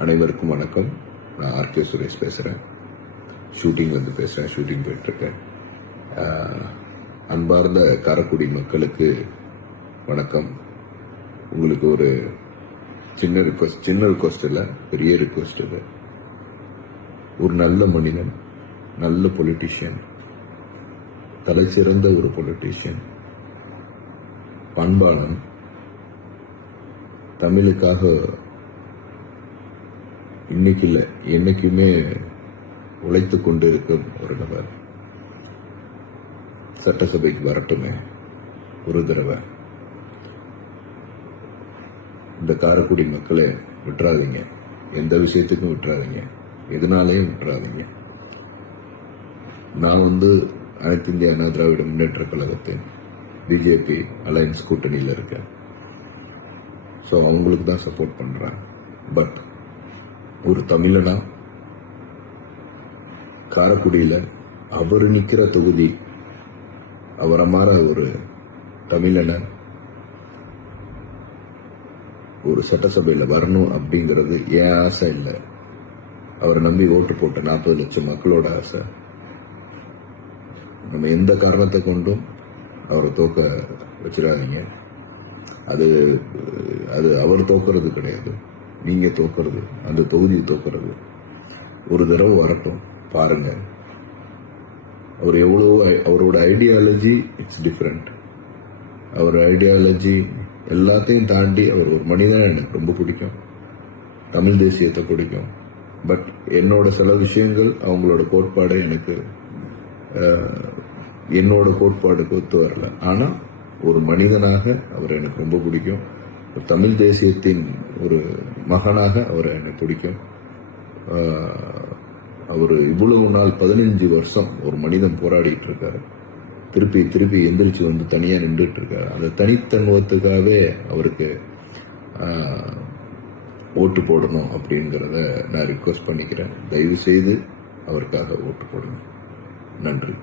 அனைவருக்கும் வணக்கம். நான் ஆர்கே சுரேஷ் பேசுகிறேன். ஷூட்டிங் போயிட்டுருக்கேன். அன்பார்ந்த காரைக்குடி மக்களுக்கு வணக்கம். உங்களுக்கு ஒரு சின்ன ரிக்வஸ்ட் இல்லை, பெரிய ரிக்வஸ்ட் இது. ஒரு நல்ல மனிதன், நல்ல பொலிட்டீஷியன், தலை சிறந்த ஒரு பொலிட்டீஷியன், பண்பாளன், தமிழுக்காக இன்னைக்கு இல்லை என்னைக்குமே உழைத்து கொண்டு இருக்கும் ஒரு நபர் சட்டசபைக்கு வரட்டுமே ஒரு தடவை. இந்த காரைக்குடி மக்களை விட்டுறாதீங்க, எந்த விஷயத்துக்கும் விட்டுறாதீங்க, எதனாலையும் விட்டுறாதீங்க. நான் அனைத்து இந்திய அண்ணா திராவிட முன்னேற்ற கழகத்தின் பிஜேபி அலையன்ஸ் கூட்டணியில் இருக்கேன். ஸோ அவங்களுக்கு தான் சப்போர்ட் பண்றேன். பட் ஒரு தமிழனா காரைக்குடியில் அவர் நிற்கிற தொகுதி, அவரை மாற ஒரு தமிழனை ஒரு சட்டசபையில் வரணும் அப்படிங்கிறது என் ஆசை இல்லை. அவரை நம்பி ஓட்டு போட்ட 40 லட்சம் மக்களோட ஆசை. நம்ம எந்த காரணத்தை கொண்டும் அவரை தோக்க வச்சிடாதீங்க. அது அது அவர் தோக்கிறது கிடையாது, நீங்க தோக்கிறது, அந்த தொகுதி தோக்கிறது. ஒரு தடவை வரட்டும், பாருங்க. அவர் அவரோட ஐடியாலஜி இட்ஸ் டிஃப்ரெண்ட். அவர் ஐடியாலஜி எல்லாத்தையும் தாண்டி அவர் ஒரு மனிதனை எனக்கு ரொம்ப பிடிக்கும். தமிழ் தேசியத்தை பிடிக்கும். பட் என்னோட சில விஷயங்கள், அவங்களோட கோட்பாடு எனக்கு என்னோட கோட்பாடுக்கு ஒத்து வரல. ஆனா ஒரு மனிதனாக அவர் எனக்கு ரொம்ப பிடிக்கும். ஒரு தமிழ் தேசியத்தின் ஒரு மகனாக அவர் எனக்கு பிடிக்கும். அவர் இவ்வளவு நாள் 15 வருஷம் ஒரு மனிதன் போராடிட்டு இருக்காரு. திருப்பி எந்திரிச்சு தனியா நின்றுட்டு இருக்காரு. அந்த தனித்தன்மத்துக்காகவே அவருக்கு ஓட்டு போடணும் அப்படிங்கிறத நான் ரிக்வஸ்ட் பண்ணிக்கிறேன். தயவு செய்து அவருக்காக ஓட்டு போடுங்க. நன்றி.